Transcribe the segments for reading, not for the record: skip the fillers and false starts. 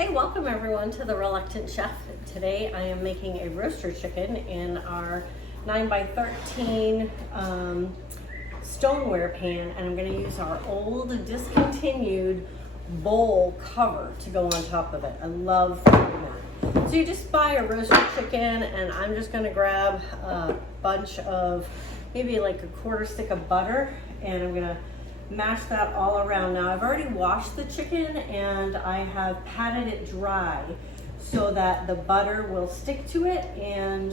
Hey, welcome everyone to The Reluctant Chef. Today I am making a roaster chicken in our 9x13 stoneware pan, and I'm going to use our old discontinued bowl cover to go on top of it. I love doing that. So you just buy a roasted chicken, and I'm just going to grab a bunch of, maybe like a quarter stick of butter, and I'm going to mash that all around. Now I've already washed the chicken and I have patted it dry so that the butter will stick to it and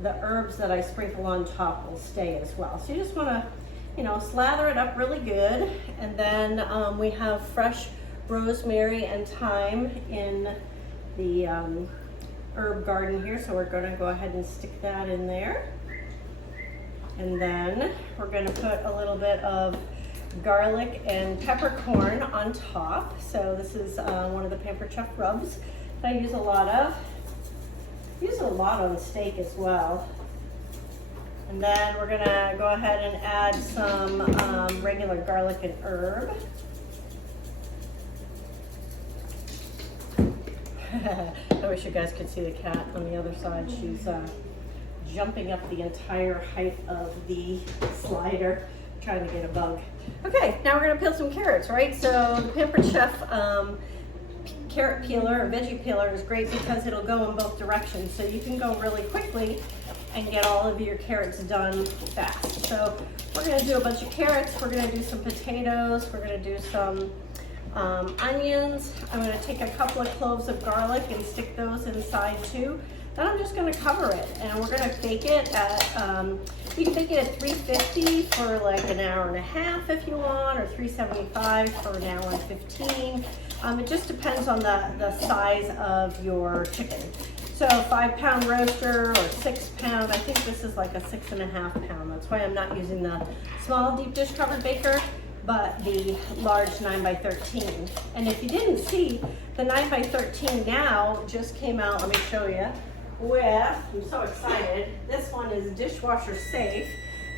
the herbs that I sprinkle on top will stay as well. So you just want to, slather it up really good. And then we have fresh rosemary and thyme in the herb garden here, so we're going to go ahead and stick that in there. And then we're going to put a little bit of garlic and peppercorn on top. So this is one of the Pampered Chef rubs that I use a lot of. Use it a lot on steak as well. And then we're gonna go ahead and add some regular garlic and herb. I wish you guys could see the cat on the other side. She's jumping up the entire height of the slider, trying to get a bug. Okay, now we're gonna peel some carrots, right? So the Pampered Chef carrot peeler or veggie peeler is great because it'll go in both directions. So you can go really quickly and get all of your carrots done fast. So we're gonna do a bunch of carrots. We're gonna do some potatoes. We're gonna do some onions. I'm gonna take a couple of cloves of garlic and stick those inside too. Then I'm just gonna cover it, and we're gonna bake it at, you can bake it at 350 for like an hour and a half if you want, or 375 for an hour and 15. It just depends on the size of your chicken. So 5-pound roaster or 6-pound, I think this is like a 6.5 pound. That's why I'm not using the small deep dish covered baker, but the large 9x13. And if you didn't see, the 9x13 now just came out, let me show you. I'm so excited. This one is dishwasher safe.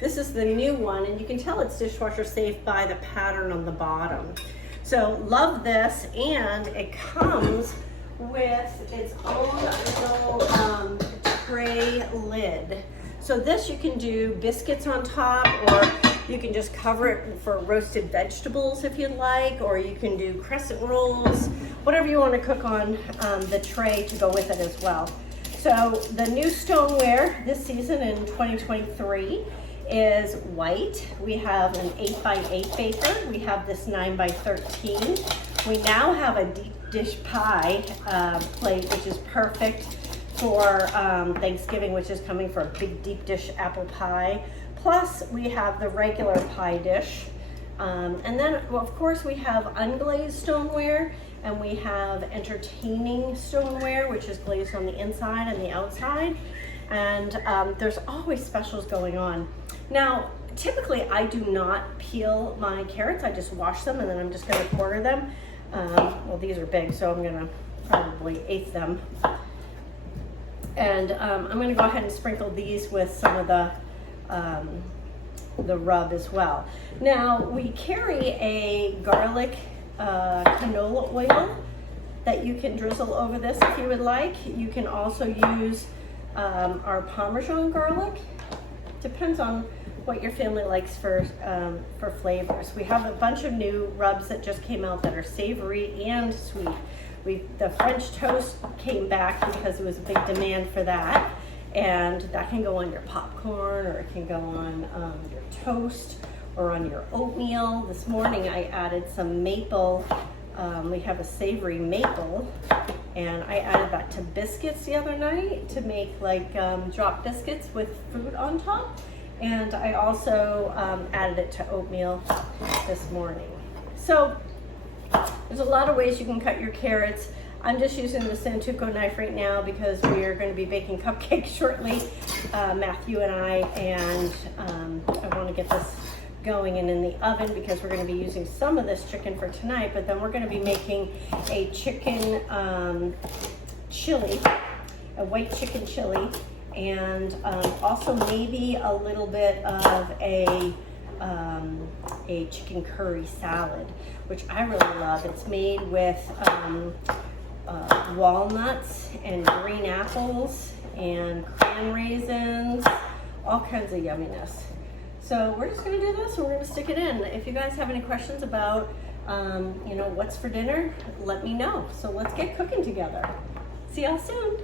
This is the new one, and you can tell it's dishwasher safe by the pattern on the bottom. So love this, and it comes with its own little tray lid. So this you can do biscuits on top, or you can just cover it for roasted vegetables if you'd like, or you can do crescent rolls, whatever you want to cook on the tray to go with it as well. So the new stoneware this season in 2023 is white. We have an 8x8 baker. We have this 9x13. We now have a deep dish pie plate, which is perfect for Thanksgiving, which is coming for a big deep dish apple pie. Plus we have the regular pie dish. And then, well, of course, we have unglazed stoneware, and we have entertaining stoneware, which is glazed on the inside and the outside. And there's always specials going on. Now, typically I do not peel my carrots. I just wash them, and then I'm just gonna quarter them. Well, these are big, so I'm gonna probably eighth them. And I'm gonna go ahead and sprinkle these with some of the rub as well. Now, we carry a garlic canola oil that you can drizzle over this if you would like. You can also use our Parmesan garlic. Depends on what your family likes for flavors. We have a bunch of new rubs that just came out that are savory and sweet. The French toast came back because there was a big demand for that. And that can go on your popcorn, or it can go on your toast, or on your oatmeal. This morning I added some maple. We have a savory maple, and I added that to biscuits the other night to make like drop biscuits with fruit on top. And I also added it to oatmeal this morning. So there's a lot of ways you can cut your carrots. I'm just using the Santuco knife right now because we are going to be baking cupcakes shortly, Matthew and I, and I want to get this going and in the oven because we're going to be using some of this chicken for tonight, but then we're going to be making a chicken chili, a white chicken chili, and also maybe a little bit of a chicken curry salad, which I really love. It's made with walnuts and green apples and cran raisins, all kinds of yumminess. So we're just gonna do this and we're gonna stick it in. If you guys have any questions about what's for dinner, let me know. So let's get cooking together. See y'all soon.